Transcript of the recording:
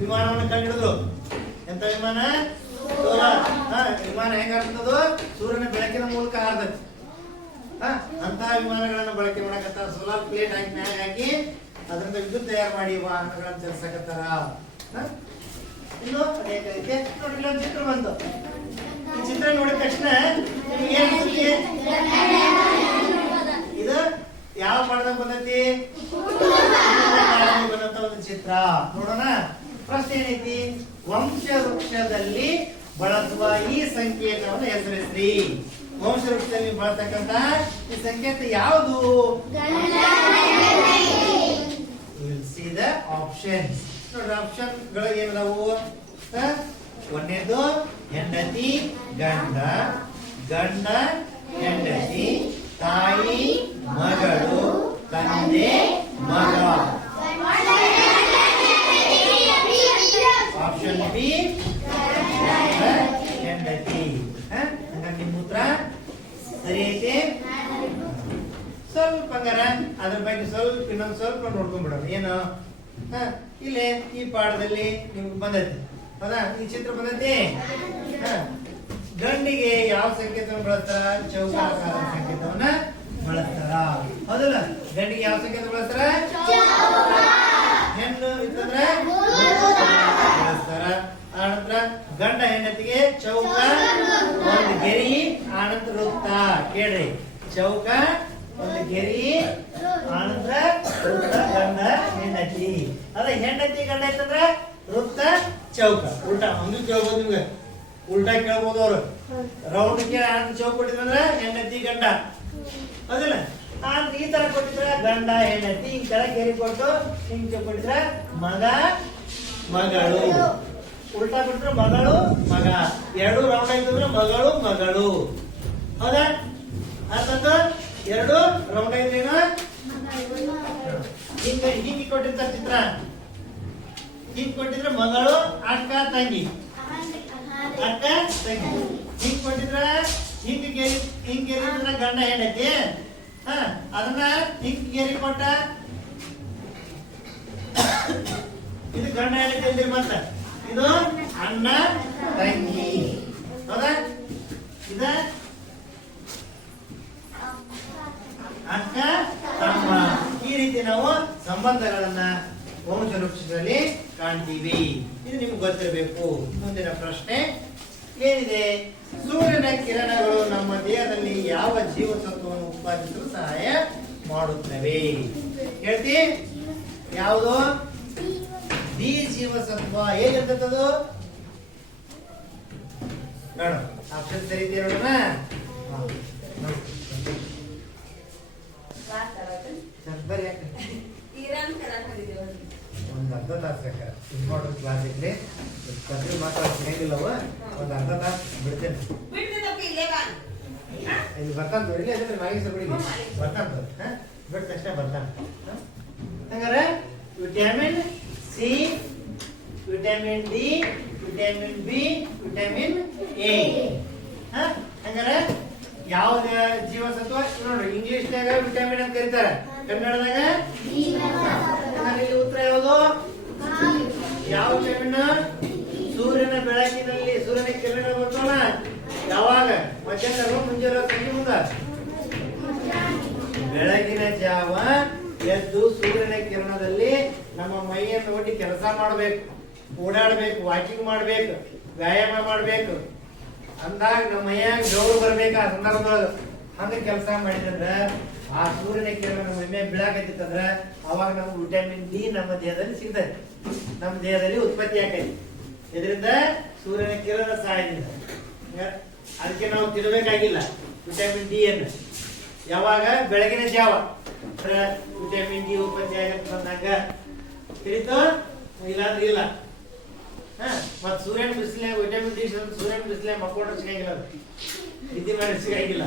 ವಿಮಾನವನ್ನು ಕಂಡಿಡಿದ್ರು. ಎಂತ ವಿಮಾನ? ಸೋಲಾರ್. ವಿಮಾನ ಹೆಂಗ ಆಗ್ತದ? ಸೂರ್ಯನ ಬೆಳಕಿನ ಮೂಲಕ ಹಾರ್ತೈತಿ. ಅಂತಹ ವಿಮಾನಗಳನ್ನ ಬಳಕೆ ಮಾಡಕತ್ತಾರ. ಸೋಲಾರ್ ಪ್ಲೇಟ್ ಹಾಕಿ ಮ್ಯಾಗ ಹಾಕಿ ಅದರಿಂದ ವಿದ್ಯುತ್ ತಯಾರು ಮಾಡಿ ವಾಹನಗಳನ್ನ ಚಲಿಸಕತ್ತಾರ. ಇನ್ನು ಅನೇಕ ರೀತಿ ನೋಡಿ. ಇಲ್ಲೊಂದು ಚಿತ್ರ ಬಂತು. ಈ ಚಿತ್ರ ನೋಡಿದ ತಕ್ಷಣ ನಿಮ್ಗೆ ಏನ್ ಅನ್ಸುತ್ತೆ? ಇದು ಯಾವ ಪಾಠದಾಗ ಬಂದೈತಿ? ಬಂದಂತ ಒಂದು ಚಿತ್ರ ನೋಡೋಣ. ಪ್ರಶ್ನೆ ಏನೈತಿ? ವಂಶ ವೃಕ್ಷದಲ್ಲಿ ಬಳಸುವ ಈ ಸಂಕೇತವನ್ನು ಹೆಸರಿಸ್ರಿ. ವಂಶ ವೃಕ್ಷದಲ್ಲಿ ಬಳಸ್ತಕ್ಕಂತ ಈ ಸಂಕೇತ ಯಾವುದು? C the options. ನೋಡ್ರಿ ಆಪ್ಷನ್ ಗಳು ಏನದಾವು? ಒಂದೇದು ಹೆಂಡತಿ ಗಂಡ, ಗಂಡ ಹೆಂಡತಿ, ತಾಯಿ ಮಗಳು, ತಂದೆ ಮಗ. ಆಪ್ಷನ್ ಬಿ ಹೆಂಡತಿ. ನಿಮ್ಮ ಉತ್ತರ ಸರಿ ಐತಿ. ಸ್ವಲ್ಪ ಹಂಗಾರ ಅದ್ರ ಬಗ್ಗೆ ಇನ್ನೊಂದು ಸ್ವಲ್ಪ ನೋಡ್ಕೊಂಡ್ಬಿಡೋಣ. ಏನು ಇಲ್ಲಿ ಈ ಪಾಠದಲ್ಲಿ ನಿಮ್ಗೆ ಬಂದೈತಿ. ಹೌದಾ? ಈ ಚಿತ್ರ ಬಂದೈತಿ. ಗಂಡಿಗೆ ಯಾವ ಸಂಕೇತವನ್ನು ಬಳಸ್ತಾರ? ಚೌಕಾಕಾರ ಸಂಕೇತವನ್ನ ಬಳಸ್ತಾರ. ಹೌದಲ್ಲ? ಗಂಡಿಗೆ ಯಾವ ಸಂಕೇತ ಬಳಸ್ತಾರ? ಹೆಣ್ಣು ಇತ್ತಂದ್ರೆ ಬಳಸ್ತಾರ. ಆನಂತರ ಗಂಡ ಹೆಂಡತಿಗೆ ಚೌಕ, ಒಂದು ಗೆರಿ, ಆನಂತರ ವೃತ್ತ. ಕೇಳ್ರಿ, ಚೌಕ, ಒಂದು ಗೆರಿ, ಆನಂತರ ವೃತ್ತ. ಗಂಡ ಹೆಂಡತಿ. ಅದ ಹೆಂಡತಿ ಗಂಡ ಇತ್ತಂದ್ರ ವೃತ್ತ ಚೌಕ. ಉಲ್ಟಾ ಒಂದು ಕೇಳ್ಬೋದು ನಿಮ್ಗೆ. ಉಲ್ಟಾ ಕೇಳ್ಬೋದು ಅವ್ರು. ರೌಂಡ್ ಕೇಳಿ ಆನಂತರ ಚೌಕ ಕೊಟ್ಟಿದ್ರಂದ್ರ ಹೆಂಡತಿ ಗಂಡ. ಹೌದಿಲ್ಲ? ಈ ತರ ಕೊಟ್ಟಿದ್ರ ಗಂಡ ಹೆಂಡತಿ. ಈ ತರ ಗೆರಿ ಕೊಟ್ಟು ಹಿಂಗ್ ಕೊಟ್ಟಿದ್ರ ಮಗ ಮಗಳು. ಉಲ್ಟಾ ಕೊಟ್ಟಿದ್ರೆ ಮಗಳು ಮಗ. ಎರಡು ರೌಂಡ್ ಆಯ್ತಂದ್ರೆ ಮಗಳು ಮಗಳು. ಹೌದಾ? ಅರ್ಥಾತ್ ಎರಡು ರೌಂಡ್ ಆಯ್ತೇನು? ಹಿಂಗೆ ಕೊಟ್ಟಿರ್ತಾರೆ ಚಿತ್ರ. ಹಿಂಗ್ ಕೊಟ್ಟಿದ್ರೆ ಮಗಳು ಅಕ್ಕ ತಂಗಿ, ಅಕ್ಕ ತಂಗಿ. ಹಿಂಗ್ ಕೊಟ್ಟಿದ್ರ ಹಿಂಗ್ ಗೆರಿದ್ರೆ ಗಂಡ ಹೆಂಡತಿ. ಅದನ್ನ ಹಿಂಗ್ ಗೆರಿ ಕೊಟ್ಟ ಇದು ಗಂಡ ಹೆಂಡತಿ ಅಂದಿರಿ. ಮತ್ತ ಇದು ಅಣ್ಣ ತಂಗಿ. ಹೌದಾ? ಇದ ಅಕ್ಕ ತಮ್ಮ. ಈ ರೀತಿ ನಾವು ಸಂಬಂಧಗಳನ್ನ ವಂಶ ವೃಕ್ಷದಲ್ಲಿ ಕಾಣ್ತೀವಿ. ಇದು ನಿಮ್ಗೆ ಗೊತ್ತಿರಬೇಕು. ಮುಂದಿನ ಪ್ರಶ್ನೆ ಏನಿದೆ? ಸೂರ್ಯನ ಕಿರಣಗಳು ನಮ್ಮ ದೇಹದಲ್ಲಿ ಯಾವ ಜೀವಸತ್ವವನ್ನು ಉತ್ಪಾದಿಸಲು ಸಹಾಯ ಮಾಡುತ್ತವೆ? ಹೇಳ್ತಿ ಯಾವುದು? ಬಿ ಜೀವಸತ್ವ. ಹೇಗಿರ್ತದದು ನೋಡ. ಆಪ್ಷನ್ ಸರಿ ಇದೆಯಾ ನೋಡೋಣ. ಬರೀ ಒಂದು ಅರ್ಧ ತಾಸು ಬೇಕಾರೆ ಇಂಪಾರ್ಟೆಂಟ್ ಕ್ಲಾಸ್ ಇರ್ಲಿ. ಕದ್ರಿ ಮಾತ್ರ ಸಿಗಂಗಿಲ್ಲವ. ಒಂದು ಅರ್ಧ ತಾಸು ಬಿಡ್ತೇನೆ. ಇಲ್ಲಿ ಬರ್ತಾನ ಬಿಡ್ಲಿ. ಅದ್ರ ನಾಗೇಶ ಬಿಡಿ ಬರ್ತಾನ. ಬಿಟ್ಟ ತಕ್ಷಣ ಬರ್ತಾನ. ಹಂಗಾರೆ vitamin C, vitamin D, vitamin B, vitamin A. ಹಂಗಾರೆ ಯಾವ್ದ ಜೀವಸತ್ವ ನೋಡ್ರಿ? ಇಂಗ್ಲಿಷ್ನಾಗ ವಿಟಮಿನ್ ಅಂತ ಕರೀತಾರೆ, ಕನ್ನಡದಾಗ ಇಲ್ಲಿ ಉತ್ತರ ಯಾವುದು? ಯಾವ ವಿಟಮಿನ್? ಸೂರ್ಯನ ಬೆಳಕಿನಲ್ಲಿ ಸೂರ್ಯನ ಕಿರಣಗಳು ಬರ್ತಾವ. ಯಾವಾಗ? ಮಧ್ಯಾಹ್ನ, ಮುಂಜಾನೆ, ಸಂಜೆ ಮುಂದ. ಬೆಳಗಿನ ಜಾವ ಎದ್ದು ಸೂರ್ಯನ ಕಿರಣದಲ್ಲಿ ನಮ್ಮ ಮೈಯನ್ನು ಒಡ್ಡಿ ಕೆಲಸ ಮಾಡಬೇಕು, ಓಡಾಡಬೇಕು, ವಾಕಿಂಗ್ ಮಾಡಬೇಕು, ವ್ಯಾಯಾಮ ಮಾಡಬೇಕು. ಅಂದಾಗ ನಮ್ಮ ಮೈಯಾಗ ಬೆವರು ಬರ್ಬೇಕು. ಆ ಸಂದರ್ಭದೊಳಗ ಹಂಗ ಕೆಲಸ ಮಾಡಿದಂದ್ರ ಆ ಸೂರ್ಯನ ಕಿರಣ ನಮ್ಮ ಮೈ ಬೀಳಾಕತ್ತಿತ್ತಂದ್ರ ಅವಾಗ ನಮ್ಗೆ ವಿಟಮಿನ್ ಡಿ ನಮ್ಮ ದೇಹದಲ್ಲಿ ಸಿಗ್ತದೆ, ನಮ್ಮ ದೇಹದಲ್ಲಿ ಉತ್ಪತ್ತಿ ಆಕೈತಿ. ಇದರಿಂದ ಸೂರ್ಯನ ಕಿರಣ ಸಹಾಯದಿಂದ. ಅದಕ್ಕೆ ನಾವು ತಿನ್ನಬೇಕಾಗಿಲ್ಲ ವಿಟಮಿನ್ ಡಿ ಅನ್ನು. ಯಾವಾಗ? ಬೆಳಗಿನ ಜಾವ ವಿಟಮಿನ್ ಡಿ ಉತ್ಪತ್ತಿ ಆಗತ್ತೆ ಬಂದಾಗ ತಿಳಿತು. ಇಲ್ಲಾಂದ್ರೆ ಇಲ್ಲ. ಮತ್ ಸೂರ್ಯನ ಬಿಸಿಲೆ ವಿಟಮಿನ್ ಡಿ ಸೂರ್ಯನ ಬಿಸಿಲೆ ಮಕ್ಕೊಂಡ್ರೆ ಸಿಗಂಗಿಲ್ಲ, ನಿದ್ದೆ ಮಾಡಿ ಸಿಗಂಗಿಲ್ಲ.